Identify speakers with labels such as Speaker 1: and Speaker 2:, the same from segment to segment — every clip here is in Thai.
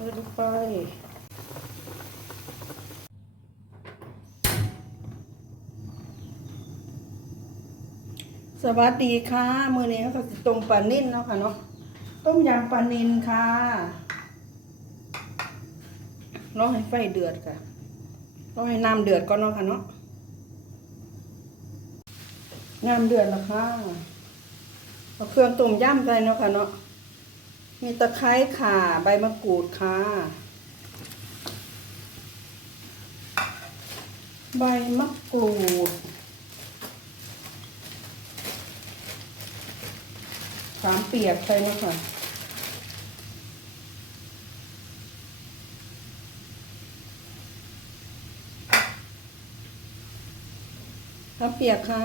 Speaker 1: เออลงไปสวัสดีค่ะ มือนี้เขาก็สิต้มปลานิ่นเนาะค่ะเนาะต้มยำปลานิ่นค่ะรอให้ไฟเดือดค่ะรอให้น้ำเดือดก่อนเนาะค่ะเนาะน้ำเดือดแล้วค่ะเอาเครื่องต้มยำใส่เนาะค่ะเนาะ มีตะไคร้ข่าใบมะกรูดค่ะ ใบมะกรูดสามเปียกใส่เนาค่ะสามเปียกค่ะ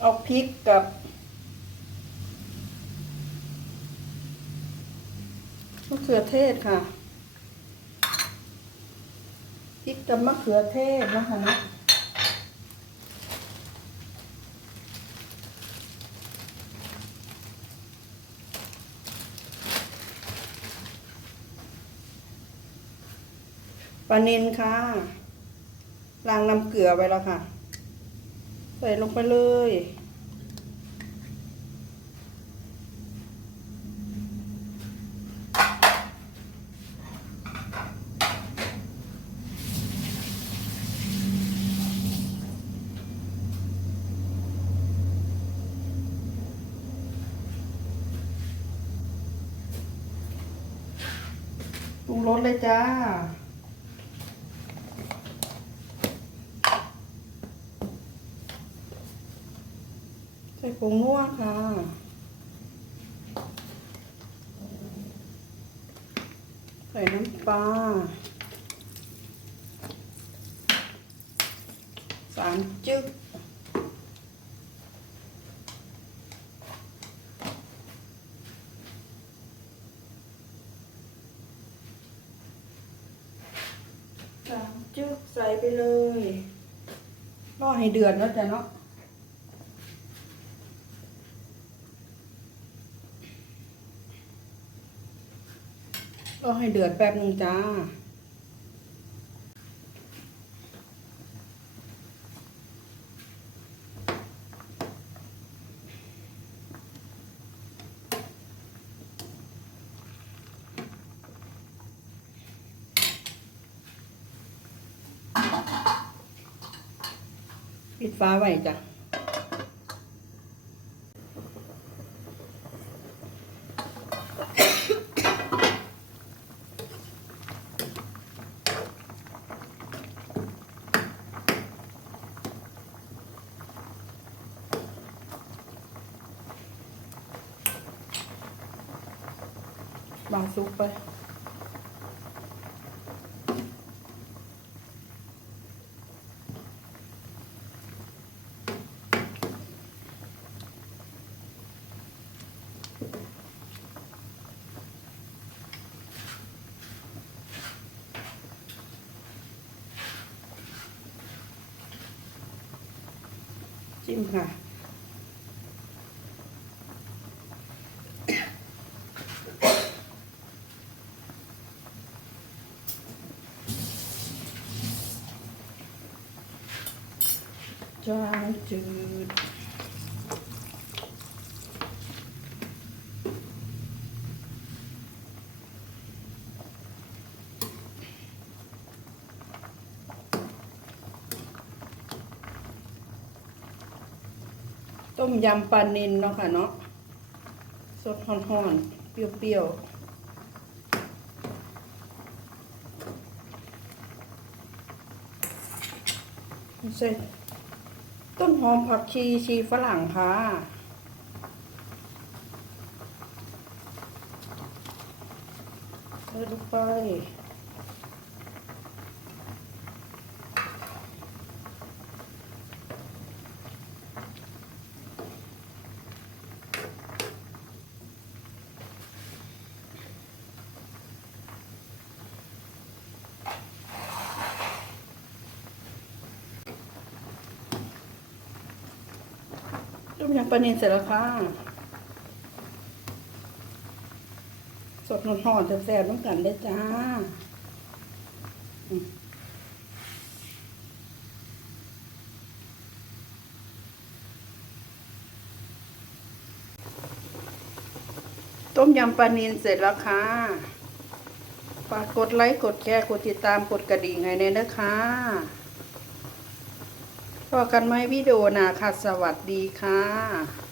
Speaker 1: เอาพ ริกกับ มะเขือเทศค่ะพริกกับมะเขือเทศนะคะนะปลาเนินค่ะล้างน้ำเกลือไว้แล้วค่ะ ใส่ลงไปเลย รุงรสเลยจ้า ใส่ผงนัวค่ะ ใส่น้ำปลาสามจึ๊กสามจึ๊กใส่ ไปเลยรอให้เดือดแล้วจ้ะเนาะรอให้เดือดแป๊บนึงจ้า ปิดฟ้าไว้จ้ะบางซุปไป จิ้มค่ะจางจืด ต้มยำปลานินเนาะค่ะเนาะสดห่อนๆ เปรี้ยวๆเสร็จต้นหอมผักชีชีฝรั่งค่ะ เออลงไป ยำปลานิลเสร็จแล้วค่ะ สดหอนๆแซ่บๆต้องกันได้จ้าต้มยำปลานิลเสร็จแล้วค่ะ ฝากกดไลค์ กดแชร์ กดติดตาม กดกระดิ่งให้แน่นะคะ พอกันไหมวิดีโอนาค่ะ สวัสดีค่ะ